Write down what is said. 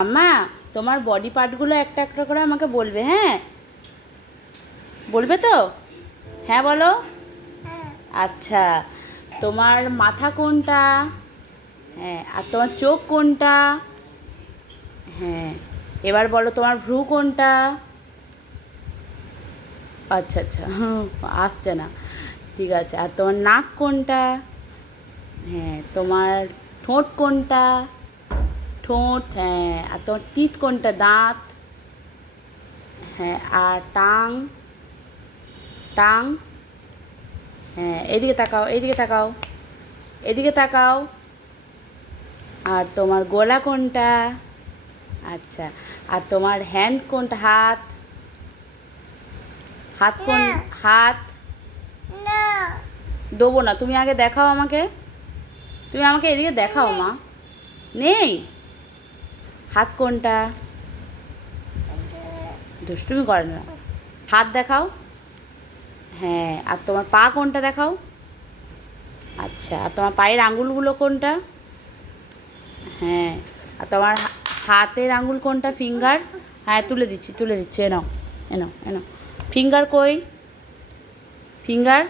আম্মা, তোমার বডি পার্টগুলো একটা একটা করে আমাকে বলবে, হ্যাঁ? বলবে তো? হ্যাঁ বলো। আচ্ছা, তোমার মাথা কোনটা? হ্যাঁ, আর তোমার চোখ কোনটা? হ্যাঁ, এবার বলো তোমার ভ্রু কোনটা? আচ্ছা আচ্ছা, আসছে না। ঠিক আছে, আর তোমার নাক কোনটা? হ্যাঁ, তোমার ঠোঁট কোনটা? ঠোঁট, হ্যাঁ। আর তোমার টিথ কোনটা? দাঁত। হ্যাঁ, আর টাং? টাং, হ্যাঁ। এদিকে তাকাও, এদিকে তাকাও, এদিকে তাকাও। আর তোমার গলা কোনটা? আচ্ছা, আর তোমার হ্যান্ড কোনটা? হাত। হাত কোন? হাত দেবো না, তুমি আগে দেখাও আমাকে। তুমি আমাকে এদিকে দেখাও মা। নেই? হাত কোনটা? দুষ্টুমি করে না। হাত দেখাও। হ্যাঁ, আর তোমার পা কোনটা দেখাও। আচ্ছা, আর তোমার পায়ের আঙুলগুলো কোনটা? হ্যাঁ, আর তোমার হাতের আঙুল কোনটা? ফিঙ্গার। হ্যাঁ, তুলে দিচ্ছি তুলে দিচ্ছি, এনাও এনাও এনাও। ফিঙ্গার কই? ফিঙ্গার